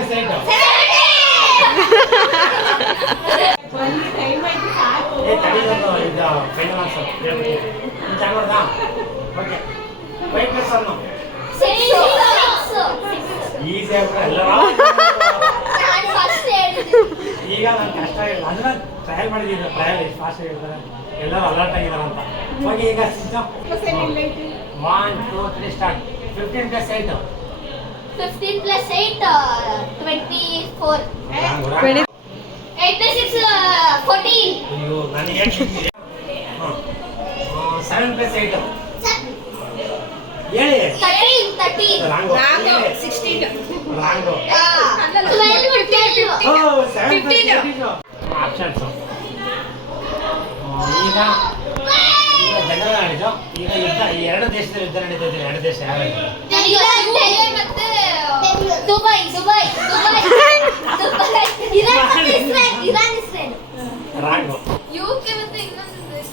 plus 8 ತಡಿಯೋದು ಇದು final answer ಚೆನ್ನಾಗೋದಾ ಓಕೆ 5 ಪ್ಲಸ್ 1 ಈಸಿ ಎಲ್ಲರೂ ಈಗ ನಾನು ಕಷ್ಟ ಆಗಿಲ್ಲ ಅದನ್ನ ಟ್ರಯಲ್ ಮಾಡಿದ್ದೀನಿ ಟ್ರಯಲ್ ಎಷ್ಟು ಫಾಸ್ಟ್ ಆಗಿರ್ತಾರೆ ಎಲ್ಲರೂ ಅಲರ್ಟ್ ಆಗಿದ್ದಾರೆ ಅಂತ ಓಕೆ ಈಗ 1 2 3 ಸ್ಟಾರ್ಟ್ 15 ಪ್ಲಸ್ 8 15 plus 8 24 8 plus 6 14 ಅಯ್ಯೋ ನನಗೆ 7 ಪ್ಲಸ್ 8 ಹೇಳಿ 13 ರಾಂಗೋ 16 ರಾಂಗೋ 12 ಆಪ್ಷನ್ಸ್ ಈಗ ಜನರಲ್ ನಾಲೆಜ್ ಈಗ ಯುದ್ಧ ಈ ಎರಡು ದೇಶದಲ್ಲಿ ಯುದ್ಧ ನಡೀತಿದೆ ಎರಡು ದೇಶ ಯಾವ್ಯಾವ ಮತ್ತೆ ದುಬೈ ಇರಾನ್ ಇಸ್ರೇಲ್ ರಾಂಗೋ ಯುಕೆ ಮತ್ತೆ ಇನ್ನೊಂದು ದೇಶ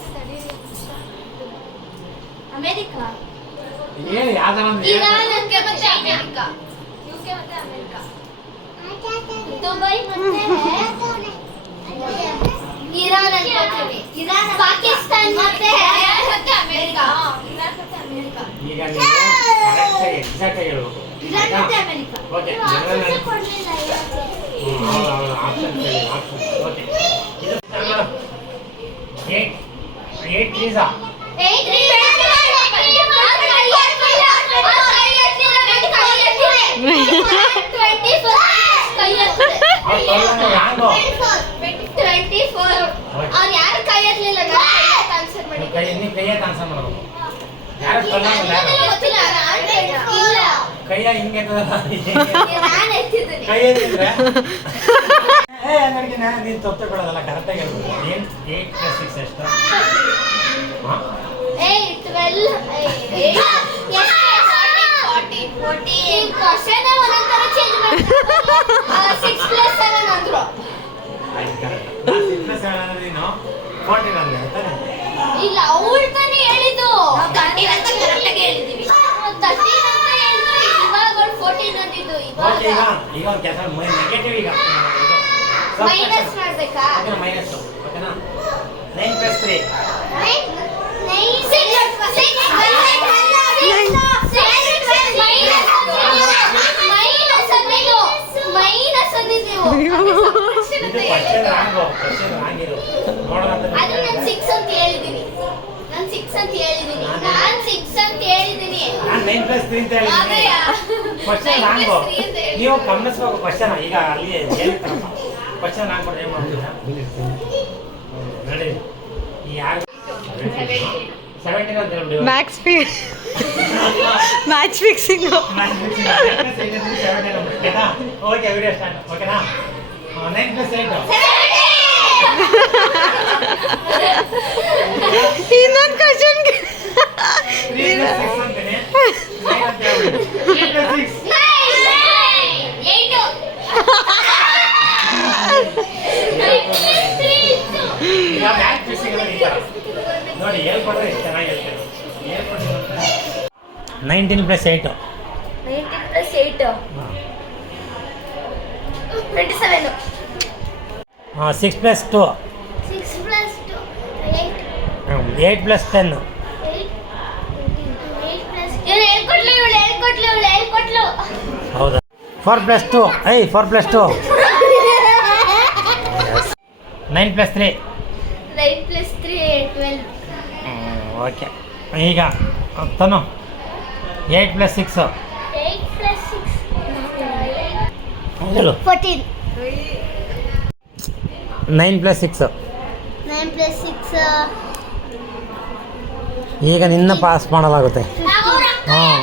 ಅಮೆರಿಕಾ ಏನು ಯಾವ್ದಾರ ಇರಾನ್ ಮತ್ತೆ ಅಮೆರಿಕಾ ಯುಕೆ ಮತ್ತೆ ಅಮೆರಿಕಾ ದುಬೈ ಮತ್ತೆ ಇರಾನ್ ಅನ್ಕೋತೀನಿ ಇರಾನ್ ಪಾಕಿಸ್ತಾನ್ ಮತ್ತೆ ಅಮೆರಿಕಾ ಇರಾನ್ ಮತ್ತೆ ಅಮೆರಿಕಾ ಈಗ ನೀವು ಕರೆಕ್ಟ್ ಆಗಿ ಎಕ್ಸಾಕ್ಟ್ ಆಗಿ ಹೇಳ್ಬೇಕು ಇರಾನ್ ಮತ್ತೆ America okay general option okay ಇದು 8 3 ಆನ್ಸರ್ ಮಾಡಬೇಕು ಯಾರು ಕೈಯ ಹಿಂಗೆ ಕೈ ಎತ್ತಿದ್ರೆ ನೀನು ತಪ್ಪು ತಗೊಳ್ಳೋದಲ್ಲ ಕರೆಕ್ಟಾಗಿ ಹೇಳ್ಬೋದು 8 ಪ್ಲಸ್ 6 ಎಷ್ಟು ನೀನು 14 ಅಂದ್ರೆ ಆಯ್ತಾನೆ ಇಲ್ಲ ಅವಳು ತಾನೇ ಹೇಳಿದ್ದು 13 ಅಂತ ಕರೆಕ್ಟಾಗಿ ಹೇಳಿದೀವಿ 13 ಅಂತ ಹೇಳಿದ್ರು ಇವಾಗ 14 ಅಂದಿದ್ದು ಓಕೆ ಇವಾಗ ಈಗ ಒಂದು ಕೆಲಸ ನೆಗೆಟಿವ್ ಈಗ ಮೈನಸ್ ಮಾಡಬೇಕಾ ಓಕೆನಾ ಮೈನಸ್ ಓಕೆನಾ 9 ಪ್ಲಸ್ 3 ಇದು ಕ್ವಶ್ಚನ್ ರಾಂಗ್ ಇರು ನೋಡೋಣ ಅಂತ ಅದು ನಾನು 6 ಅಂತ ಹೇಳಿದೀನಿ ನಾನು 6 ಅಂತ ಹೇಳಿದೀನಿ ನಾನು 9 ಪ್ಲಸ್ 3 ಅಂತ ಹೇಳಿದ್ದೀನಿ ಕ್ವಶ್ಚನ್ ರಾಂಗ್ ನೀವು ಗಮನಿಸ್ಬೇಕು ಕ್ವಶ್ಚನ್ ಈಗ ಅಲ್ಲಿ ಹೇಳ್ತಾರಪ್ಪ ಕ್ವಶ್ಚನ್ ರಾಂಗ್ ಕೊಟ್ಟರೆ ಏನು ಮಾಡ್ತೀರಾ ನೋಡಿ ಈ ಯಾರು 17 ಅಂತ ಹೇಳ್ಬಿಡಿ Max match fixing okay video start ಓಕೆನಾ 9 ಪ್ಲಸ್ 8 ಇನ್ನೊಂದು ಕ್ವಶನ್ 3 ಪ್ಲಸ್ 6 ಅಂತಾನೆ 9 ಅಂತ ಹೇಳ್ಬಿಡಿ 3 ಪ್ಲಸ್ 6 ಈಗ ಮ್ಯಾಚ್ ಫಿಕ್ಸಿಂಗ್ ಎಲ್ಲ ಈ ಥರ ನೋಡಿ ಹೇಳ್ಕೊಟ್ರೆ ಎಷ್ಟು ಚೆನ್ನಾಗಿ ಹೇಳ್ತಾರೆ ಹೇಳ್ಕೊಟ್ಟಿದ್ರೆ 19 plus 8 19 plus 8 27 6 plus 2 6 plus 2 8 plus 10 ಹೇಳ್ಕೊಟ್ಲು ಹೌದಾ 4 plus 2 4 plus 2 9 plus 3 9 plus 3 12 okay ಈಗ ತನು 8 ಪ್ಲಸ್ 6 8 plus 6 ಹೇಳು 14 9 ಪ್ಲಸ್ 6 9 plus 6 ಈಗ ನಿನ್ನ ಪಾಸ್ ಮಾಡಲಾಗುತ್ತೆ ಹಾಂ